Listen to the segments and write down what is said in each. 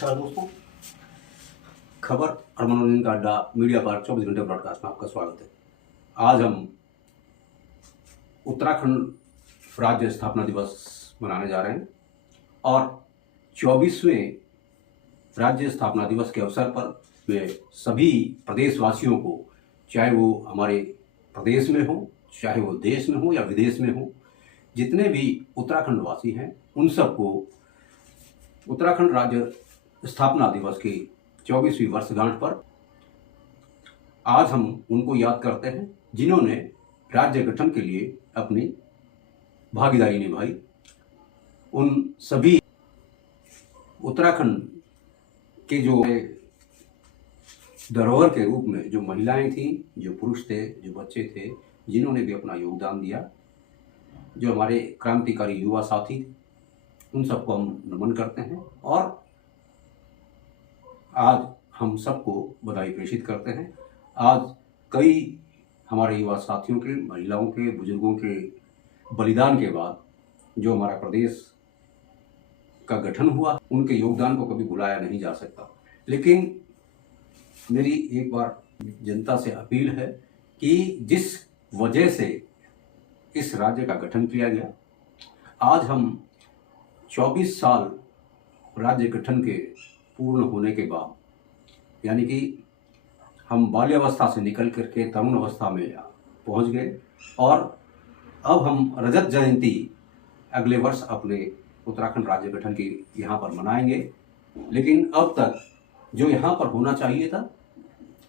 नमस्कार दोस्तों, खबर और मनोरंजन का अड्डा मीडिया पार्क 24 घंटे ब्रॉडकास्ट में आपका स्वागत है। आज हम उत्तराखंड राज्य स्थापना दिवस मनाने जा रहे हैं और 24वें राज्य स्थापना दिवस के अवसर पर मैं सभी प्रदेशवासियों को, चाहे वो हमारे प्रदेश में हो, चाहे वो देश में हो या विदेश में हो, जितने भी उत्तराखंड वासी हैं उन सबको उत्तराखंड राज्य स्थापना दिवस की 24वीं वर्षगांठ पर आज हम उनको याद करते हैं जिन्होंने राज्य गठन के लिए अपनी भागीदारी निभाई। उन सभी उत्तराखंड के जो धरोहर के रूप में जो महिलाएं थीं, जो पुरुष थे, जो बच्चे थे, जिन्होंने भी अपना योगदान दिया, जो हमारे क्रांतिकारी युवा साथी थे, उन सबको हम नमन करते हैं और आज हम सबको बधाई प्रेषित करते हैं। आज कई हमारे युवा साथियों के, महिलाओं के, बुजुर्गों के बलिदान के बाद जो हमारा प्रदेश का गठन हुआ, उनके योगदान को कभी भुलाया नहीं जा सकता। लेकिन मेरी एक बार जनता से अपील है कि जिस वजह से इस राज्य का गठन किया गया, आज हम 24 साल राज्य गठन के पूर्ण होने के बाद, यानी कि हम बाल्यावस्था से निकल करके तरुण अवस्था में पहुंच गए और अब हम रजत जयंती अगले वर्ष अपने उत्तराखंड राज्य गठन की यहाँ पर मनाएंगे। लेकिन अब तक जो यहाँ पर होना चाहिए था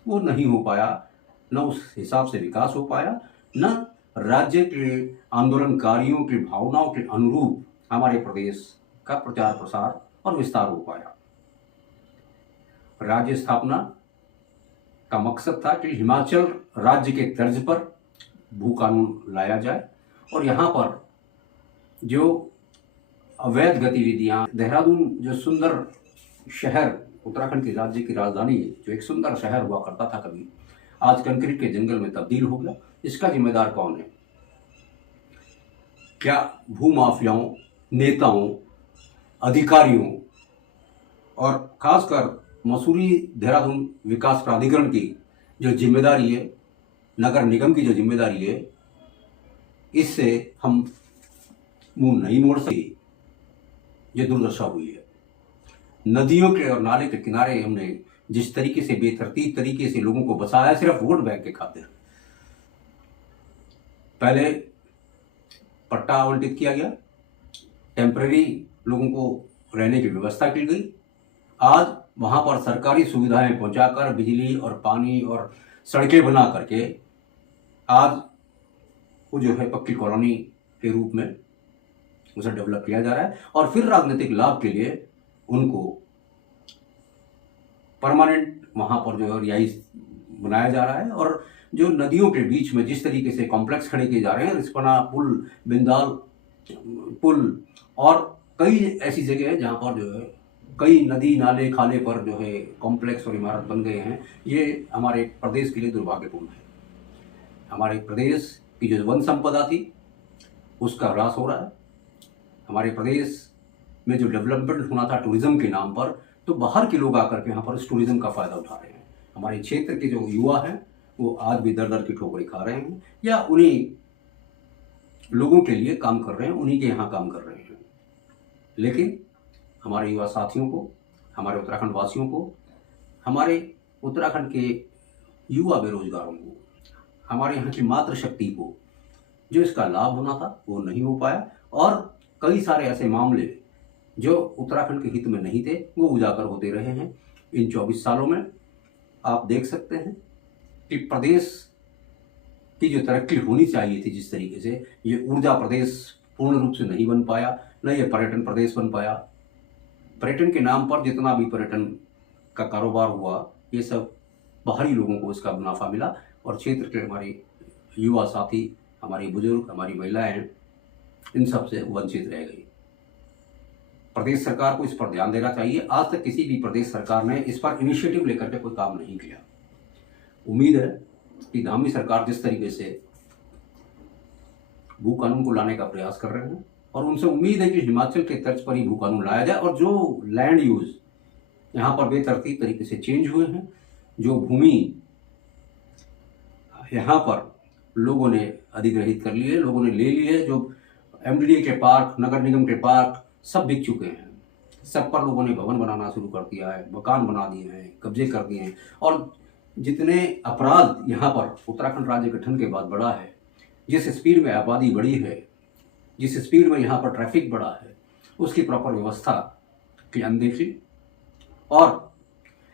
वो नहीं हो पाया, न उस हिसाब से विकास हो पाया, न राज्य के आंदोलनकारियों की भावनाओं के अनुरूप हमारे प्रदेश का प्रचार प्रसार और विस्तार हो पाया। राज्य स्थापना का मकसद था कि हिमाचल राज्य के तर्ज पर भू कानून लाया जाए और यहाँ पर जो अवैध गतिविधियाँ, देहरादून जो सुंदर शहर, उत्तराखंड के राज्य की राजधानी, जो एक सुंदर शहर हुआ करता था कभी, आज कंक्रीट के जंगल में तब्दील हो गया। इसका जिम्मेदार कौन है? क्या भूमाफियाओं, नेताओं, अधिकारियों और खासकर मसूरी देहरादून विकास प्राधिकरण की जो जिम्मेदारी है, नगर निगम की जो जिम्मेदारी है, इससे हम मुंह नहीं मोड़ सकते। ये दुर्दशा हुई है। नदियों के और नाले के किनारे हमने जिस तरीके से बेतरतीब तरीके से लोगों को बसाया, सिर्फ वोट बैंक के खातिर। पहले पट्टा आवंटित किया गया, टेम्परेरी लोगों को रहने की व्यवस्था की गई। आज वहाँ पर सरकारी सुविधाएं पहुंचाकर, बिजली और पानी और सड़कें बना करके आज वो जो है पक्की कॉलोनी के रूप में उसे डेवलप किया जा रहा है और फिर राजनीतिक लाभ के लिए उनको परमानेंट वहाँ पर जो है रिहाइश बनाया जा रहा है। और जो नदियों के बीच में जिस तरीके से कॉम्प्लेक्स खड़े किए जा रहे हैं, रिस्पना पुल, बिंदाल पुल और कई ऐसी जगह है जहाँ पर जो है कई नदी नाले खाले पर जो है कॉम्प्लेक्स और इमारत बन गए हैं। ये हमारे प्रदेश के लिए दुर्भाग्यपूर्ण है। हमारे प्रदेश की जो वन संपदा थी उसका ह्रास हो रहा है। हमारे प्रदेश में जो डेवलपमेंट होना था टूरिज्म के नाम पर, तो बाहर के लोग आकर के यहाँ पर इस टूरिज्म का फ़ायदा उठा रहे हैं। हमारे क्षेत्र के जो युवा हैं वो आज भी दर दर की ठोकरें खा रहे हैं या उन्हीं लोगों के लिए काम कर रहे हैं, उन्हीं के यहाँ काम कर रहे हैं। लेकिन हमारे युवा साथियों को, हमारे उत्तराखंड वासियों को, हमारे उत्तराखंड के युवा बेरोजगारों को, हमारे यहाँ की मातृशक्ति को जो इसका लाभ होना था वो नहीं हो पाया और कई सारे ऐसे मामले जो उत्तराखंड के हित में नहीं थे वो उजागर होते रहे हैं। इन 24 सालों में आप देख सकते हैं कि प्रदेश की जो तरक्की होनी चाहिए थी, जिस तरीके से ये ऊर्जा प्रदेश पूर्ण रूप से नहीं बन पाया, न ये पर्यटन प्रदेश बन पाया। पर्यटन के नाम पर जितना भी पर्यटन का कारोबार हुआ, ये सब बाहरी लोगों को इसका मुनाफा मिला और क्षेत्र के हमारे युवा साथी, हमारे बुजुर्ग, हमारी महिलाएं इन सब से वंचित रह गई। प्रदेश सरकार को इस पर ध्यान देना चाहिए। आज तक किसी भी प्रदेश सरकार ने इस पर इनिशिएटिव लेकर के कोई काम नहीं किया। उम्मीद है कि धामी सरकार जिस तरीके से भू कानून को लाने का प्रयास कर रहे हैं और उनसे उम्मीद है कि हिमाचल के तर्ज पर ही भू कानून लाया जाए और जो लैंड यूज यहाँ पर बेतरतीब तरीके से चेंज हुए हैं। जो भूमि यहाँ पर लोगों ने अधिग्रहित कर ली है, लोगों ने ले ली है, जो एमडीडीए के पार्क, नगर निगम के पार्क सब बिक चुके हैं। सब पर लोगों ने भवन बनाना शुरू कर दिया है, मकान बना दिए हैं, कब्जे कर दिए हैं। और जितने अपराध यहाँ पर उत्तराखंड राज्य गठन के बाद बढ़ा है, जिस स्पीड में आबादी बढ़ी है, जिस स्पीड में यहाँ पर ट्रैफिक बढ़ा है, उसकी प्रॉपर व्यवस्था की अनदेखी और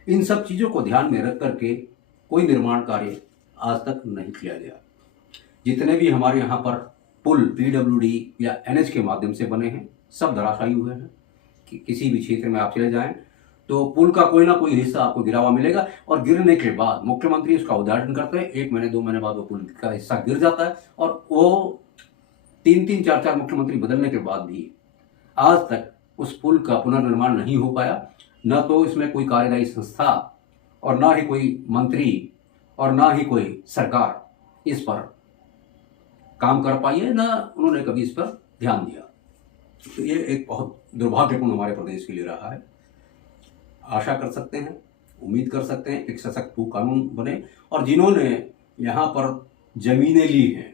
इन सब चीज़ों को ध्यान में रख करके कोई निर्माण कार्य आज तक नहीं किया गया। जितने भी हमारे यहाँ पर पुल पीडब्ल्यूडी या एनएच के माध्यम से बने हैं, सब धराशायी हुए हैं। कि किसी भी क्षेत्र में आप चले जाएं तो पुल का कोई ना कोई हिस्सा आपको गिरा हुआ मिलेगा, और गिरने के बाद मुख्यमंत्री उसका उद्घाटन करते हैं, 1 महीने 2 महीने बाद वो पुल का हिस्सा गिर जाता है। और वो 3-3 4-4 मुख्यमंत्री बदलने के बाद भी आज तक उस पुल का पुनर्निर्माण नहीं हो पाया। न तो इसमें कोई कार्यदायी संस्था और ना ही कोई मंत्री और ना ही कोई सरकार इस पर काम कर पाई है, ना उन्होंने कभी इस पर ध्यान दिया। तो ये एक बहुत दुर्भाग्यपूर्ण हमारे प्रदेश के लिए रहा है। आशा कर सकते हैं, उम्मीद कर सकते हैं एक सशक्त भू कानून बने, और जिन्होंने यहाँ पर जमीनें ली हैं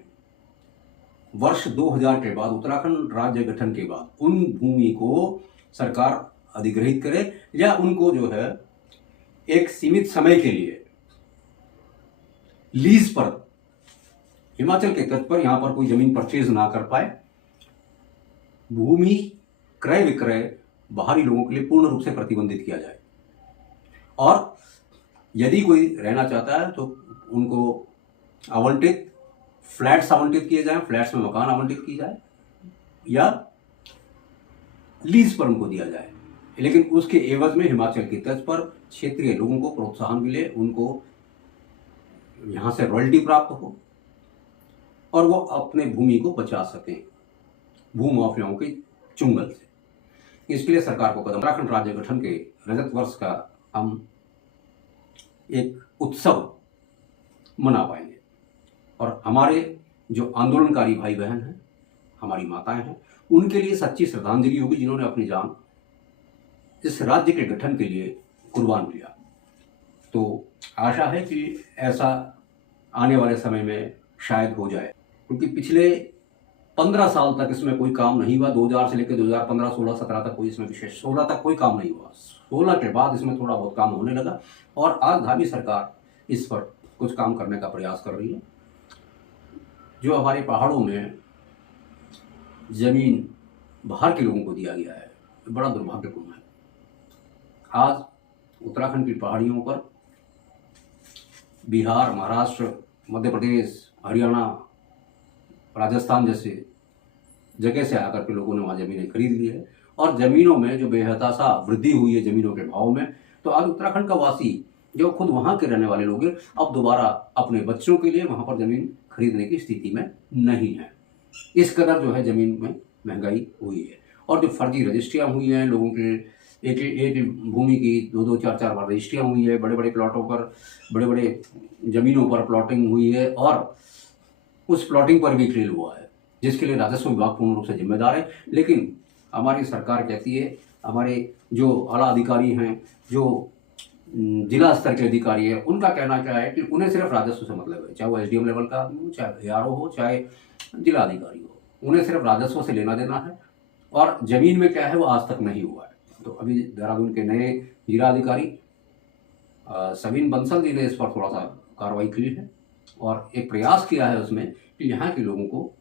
वर्ष 2000 के बाद, उत्तराखंड राज्य गठन के बाद, उन भूमि को सरकार अधिग्रहित करे या उनको जो है एक सीमित समय के लिए लीज पर, हिमाचल के तट पर यहाँ पर कोई जमीन परचेज ना कर पाए। भूमि क्रय विक्रय बाहरी लोगों के लिए पूर्ण रूप से प्रतिबंधित किया जाए, और यदि कोई रहना चाहता है तो उनको आवंटित फ्लैट्स आवंटित किए जाएं, फ्लैट्स में मकान आवंटित किए जाए या लीज पर उनको दिया जाए। लेकिन उसके एवज में हिमाचल की तर्ज पर क्षेत्रीय लोगों को प्रोत्साहन मिले, उनको यहाँ से रॉयल्टी प्राप्त हो और वो अपने भूमि को बचा सकें भू माफियाओं के चुंगल से। इसके लिए सरकार को कदम, उत्तराखंड राज्य गठन के रजत वर्ष का हम एक उत्सव मना पाएंगे, और हमारे जो आंदोलनकारी भाई बहन हैं, हमारी माताएं हैं, उनके लिए सच्ची श्रद्धांजलि होगी जिन्होंने अपनी जान इस राज्य के गठन के लिए कुर्बान किया। तो आशा है कि ऐसा आने वाले समय में शायद हो जाए, क्योंकि पिछले 15 साल तक इसमें कोई काम नहीं हुआ। 2000 से लेकर 2015, 16, 17 तक कोई इसमें विशेष, 16 तक कोई काम नहीं हुआ। 16 के बाद इसमें थोड़ा बहुत काम होने लगा, और आज धामी सरकार इस पर कुछ काम करने का प्रयास कर रही है। जो हमारे पहाड़ों में जमीन बाहर के लोगों को दिया गया है, बड़ा दुर्भाग्यपूर्ण है। आज उत्तराखंड की पहाड़ियों पर बिहार, महाराष्ट्र, मध्य प्रदेश, हरियाणा, राजस्थान जैसे जगह से आकर के लोगों ने वहाँ ज़मीनें खरीद ली है, और ज़मीनों में जो बेहताशा वृद्धि हुई है ज़मीनों के भाव में, तो आज उत्तराखंड का वासी जो खुद वहाँ के रहने वाले लोग हैं, अब दोबारा अपने बच्चों के लिए वहाँ पर ज़मीन खरीदने की स्थिति में नहीं है। इस कदर जो है ज़मीन में महंगाई हुई है, और जो फर्जी रजिस्ट्रियाँ हुई हैं लोगों के, एक भूमि की 2-2, 4-4 बार रजिस्ट्रियाँ हुई है, बड़े बड़े प्लॉटों पर, बड़े बड़े ज़मीनों पर प्लॉटिंग हुई है, और उस प्लॉटिंग पर भी खेल हुआ है, जिसके लिए राजस्व विभाग पूर्ण रूप से जिम्मेदार है। लेकिन हमारी सरकार कहती है, हमारे जो आला अधिकारी हैं, जो जिला स्तर के अधिकारी हैं, उनका कहना क्या है कि उन्हें सिर्फ राजस्व से मतलब है, चाहे वो एसडीएम लेवल का आदमी हो, चाहे ARO हो, चाहे जिला अधिकारी हो, उन्हें सिर्फ राजस्व से लेना देना है, और जमीन में क्या है वो आज तक नहीं हुआ है। तो अभी देहरादून के नए जिला अधिकारी सवीन बंसल जी ने इस पर थोड़ा सा कार्रवाई की है, और एक प्रयास किया है उसमें कि यहाँ के लोगों को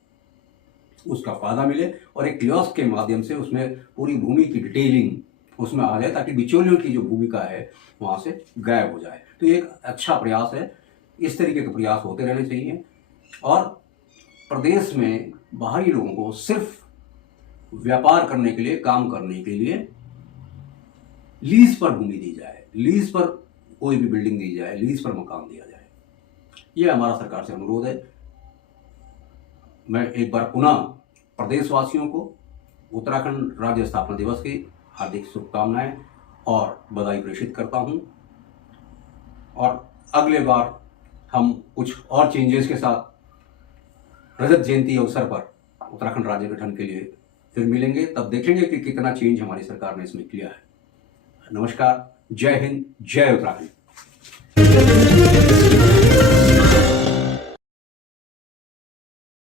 उसका फ़ायदा मिले, और एक कियोस्क के माध्यम से उसमें पूरी भूमि की डिटेलिंग उसमें आ जाए, ताकि बिचौलियों की जो भूमिका है वहाँ से गायब हो जाए। तो ये एक अच्छा प्रयास है, इस तरीके के प्रयास होते रहने चाहिए, और प्रदेश में बाहरी लोगों को सिर्फ व्यापार करने के लिए, काम करने के लिए लीज पर भूमि दी जाए, लीज पर कोई भी बिल्डिंग दी जाए, लीज पर मकान दिया जाए। ये हमारा सरकार से अनुरोध है। मैं एक बार पुनः प्रदेशवासियों को उत्तराखंड राज्य स्थापना दिवस की हार्दिक शुभकामनाएं और बधाई प्रेषित करता हूं, और अगले बार हम कुछ और चेंजेस के साथ रजत जयंती अवसर पर उत्तराखंड राज्य गठन के लिए फिर मिलेंगे। तब देखेंगे कि कितना चेंज हमारी सरकार ने इसमें किया है। नमस्कार, जय हिंद, जय उत्तराखंड।